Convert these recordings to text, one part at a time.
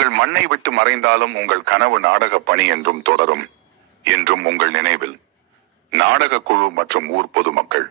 நீங்கள் மண்ணை விட்டு மறைந்தாலும் உங்கள் கனவு நாடக பணி என்றும் தொடரும். என்றும் உங்கள் நினைவில். நாடக குழு மற்றும் ஊர் பொதுமக்கள்.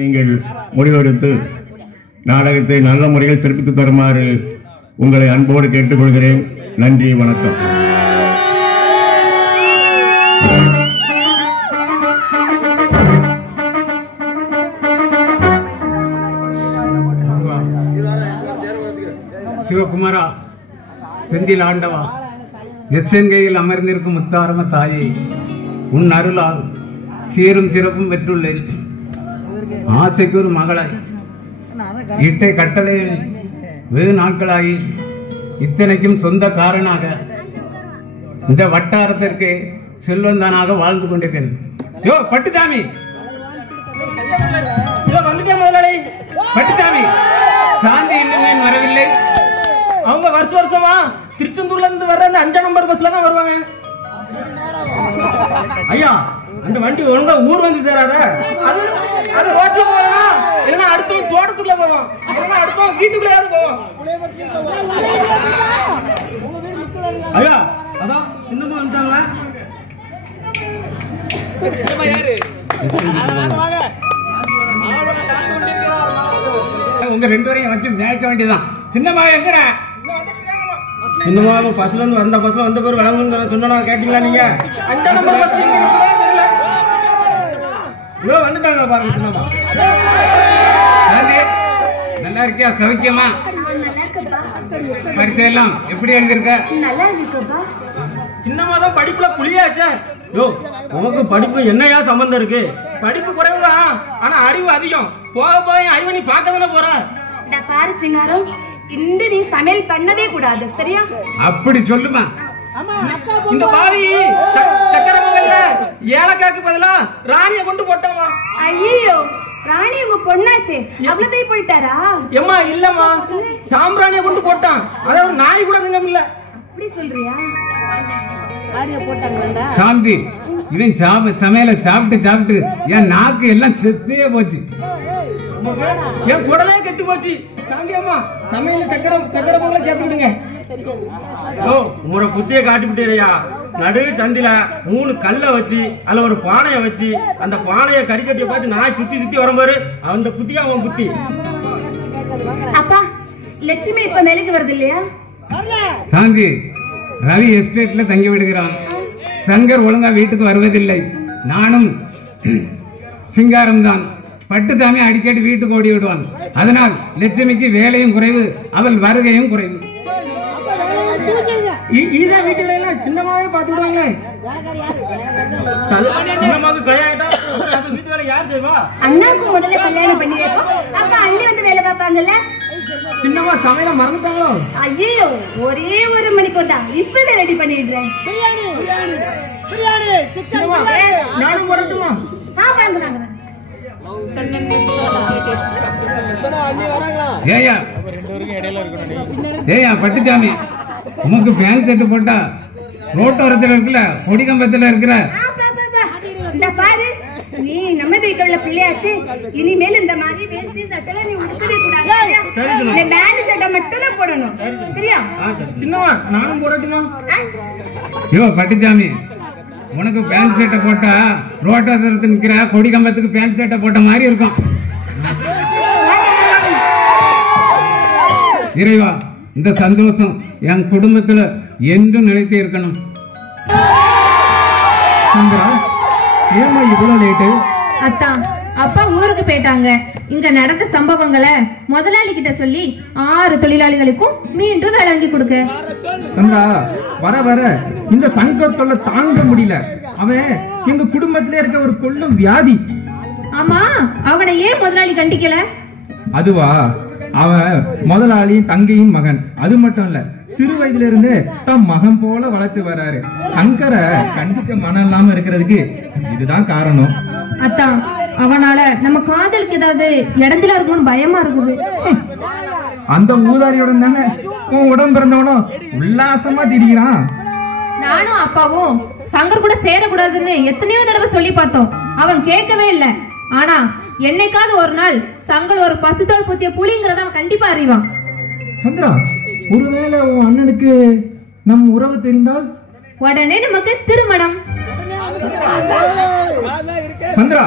நீங்கள் முடிவெடுத்து நாடகத்தை நல்ல முறையில் சிறப்பித்து தருமாறு உங்களை அன்போடு கேட்டுக்கொள்கிறேன். நன்றி, வணக்கம். சிவகுமாரா, செந்தில் ஆண்டவா, எச்செங்கையில் அமர்ந்திருக்கும் முத்தாரம தாயே, உன் அருளால் சீரும் சிறப்பும் பெற்றுள்ளேன். ஆசைக்கு ஒரு மகளாய் இட்டை கட்டளை வெகு நாட்களாகி இத்தனைக்கும் சொந்த காரனாக இந்த வட்டாரத்திற்கு செல்வந்தானாக வாழ்ந்து கொண்டிருக்கேன். பட்டுசாமி, பட்டுசாமி, சாந்தி இன்னும் வரவில்லை. அவங்க வருஷமா திருச்செந்தூர்ல இருந்து வர்ற அந்த 5 நம்பர் பஸ்ல தான் வருவாங்க. ஐயா, அந்த வண்டி ஒழுங்கா ஊர் வந்து சேராத. அது ரோட்ல போவோம், இல்லைன்னா அடுத்தவங்க தோட்டத்துக்குள்ள போவோம், இல்லைன்னா அடுத்தவங்க வீட்டுக்குள்ளையாவது போவோம். ஐயா, அதான் சின்னமா வந்துட்டாங்களா? உங்க 2 பேரையும் வச்சு மேய்க்க வேண்டியதான். சின்னம்மா எங்க? சின்னமா பஸ்ல இருந்து வந்த பஸ்ல வந்த பேர் வழங்குன்னு சொன்னா கேட்டீங்களா நீங்க? 5 நம்பர் பஸ் இவ்வளவு வந்துட்டாங்க பாருங்க. சின்னமா நல்லா இருக்கியா? சௌக்கியமா? பரிச்சை எல்லாம் எப்படி எழுதிருக்க? சின்னமா தான் படிப்புல புளியாச்சே. யோ, உனக்கு படிப்பு என்னையா சம்பந்தம் இருக்கு? படிப்பு குறைவுதான், ஆனா அறிவு அதிகம். போக போய் அறிவு நீ பார்க்க தானே போற. பாரு சிங்காரம், இந்த நீ சமையல் பண்ணவே கூடாது, சரியா? அப்படி சொல்லுமா. இந்த பாவி சக்கரை பொங்கல்ல ஏலக்காய்க்கு பதிலா ராணிய கொண்டு போட்டாமா. ஐயோ, ராணி உங்க பொண்ணாச்சே, அவ்வளவு போயிட்டாரா? எம்மா இல்லம்மா, சாம்பிராணிய கொண்டு போட்டான். அதாவது நாய் கூட திங்கம் இல்ல. அப்படி சொல்றியா? சாந்தி, இவன் சமையல சாப்பிட்டு என் நாக்கு எல்லாம் செத்தே போச்சு. என் குடலே கெட்டு போச்சு. சாந்தி அம்மா, சமையல சக்கரை பொங்கல சேர்த்து விடுங்க. உங்களோட புத்திய காட்டிவிட்டேயா. நடு சந்தில 3 கல்லை வச்சு அதுல ஒரு பானையை வச்சு அந்த பானையை கறிக்கட்டிய பார்த்து நாய் சுத்தி வரும்பாரு. அந்த புத்தியா அவன் புத்தி. அப்பா, லட்சுமி இப்ப நிலைக்கு வருது இல்லையா? சாந்தி, ரவி எஸ்டேட்ல தங்கி விடுகிறான். சங்கர் ஒழுங்கா வீட்டுக்கு வருவதில்லை. நானும் சிங்காரம் தான். பட்டுசாமி அடிக்கடி வீட்டுக்கு ஓடி விடுவான். அதனால் லட்சுமிக்கு வேலையும் குறைவு, அவள் வருகையும் குறைவு. இனிதான் வீட்டு வேலையெல்லாம் சின்னமாவே பாத்துக்கிடுவாங்களே. சின்னமாவுக்கு கல்யாணம் வீட்டு வேலை யார் செய்வா? அண்ணாவுக்கு முதல்ல கல்யாணம் பண்ணி வைப்போம், அப்ப அண்ணி வந்து வேலை பார்ப்பாங்கல்ல. சின்னமா சமையல மறந்துட்டாங்களோ? ஐயோ, ஒரே ஒரு மணிக்கு தான் இப்பவே ரெடி பண்ணிடுறேன். நானும் வரட்டுமா? வாங்க வாங்க. ஏயா பட்டுச்சாமி, உனக்கு பேண்ட் ஷர்ட் போட்டா ரோட்டோரத்துல இருக்குல்ல, கொடிக்கம்பத்துல இருக்கிற இந்த பாரு, நீ நம்ம வீட்டுல உள்ள பிள்ளையாச்சு, இனிமேல் இந்த மாதிரி வேஷ்டி சட்டை நீ உடுக்கவே கூடாது. இந்த பேண்ட் ஷர்ட்டை மட்டும் தான் போடணும், சரியா? சின்னவா நானும் போடட்டுமா? ஐயோ பட்டுச்சாமி, உனக்கு பேண்ட் ஷர்ட்டை போட்டா ரோட்டோரத்துல நிக்கிற கொடிக்கம்பத்துக்கு பேண்ட் ஷர்ட்டை போட்ட மாதிரி இருக்கும். இறைவா, இந்த சந்தோஷம் என் குடும்பத்துல என்றும் நிலைத்து இருக்கணும். சந்திரா, ஏமா இவ்வளவு லேட்டு? அத்தா, அப்பா ஊருக்கு போயிட்டாங்க. இங்க நடந்த சம்பவங்களை முதலாளி கிட்ட சொல்லி 6 தொழிலாளிகளுக்கும் மீண்டும் வேலை வாங்கி கொடுக்க. சந்திரா, வர வர இந்த சங்கர் தொல்லை தாங்க முடியல. அவன் எங்க குடும்பத்திலே இருக்க ஒரு கொள்ளும் வியாதி. ஆமா, அவனை ஏன் முதலாளி கண்டிக்கல? அதுவா, அவன் முதலாளியின் தங்கையின் மகன். அது மட்டும் இல்ல, சிறு வயதுல இருந்து தம் மகன் போல வளர்த்து வராரு. சங்கரை கண்டிக்க மனம் இல்லாம இருக்கிறதுக்கு இதுதான் காரணம். அத்தா, அவனால நம்ம காதலுக்கு ஏதாவது இடத்துல இருக்கும்னு பயமா இருக்குது. அந்த ஊதாரியுடன் தானே உன் உடம்பு பிறந்தவனும் உல்லாசமா திரிகிறான். நானும் அப்பாவும் சங்கர் கூட சேரக்கூடாதுன்னு எத்தனையோ தடவை சொல்லி பார்த்தோம், அவன் கேட்கவே இல்லை. ஆனா என்னைக்காவது ஒரு நாள் சங்கர் ஒரு பசுத்தோல் புத்திய புலிங்கிறத அவன் கண்டிப்பா அறிவான். சந்திரா, ஒருவேளை உன் அண்ணனுக்கு நம் உறவு தெரிந்தால் உடனே நமக்கு திருமணம். சந்திரா,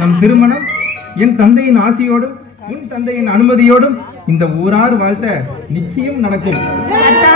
நம் திருமணம் என் தந்தையின் ஆசையோடும் உன் தந்தையின் அனுமதியோடும் இந்த ஊரார் வாழ்த்த நிச்சயம் நடக்கும். அத்தா,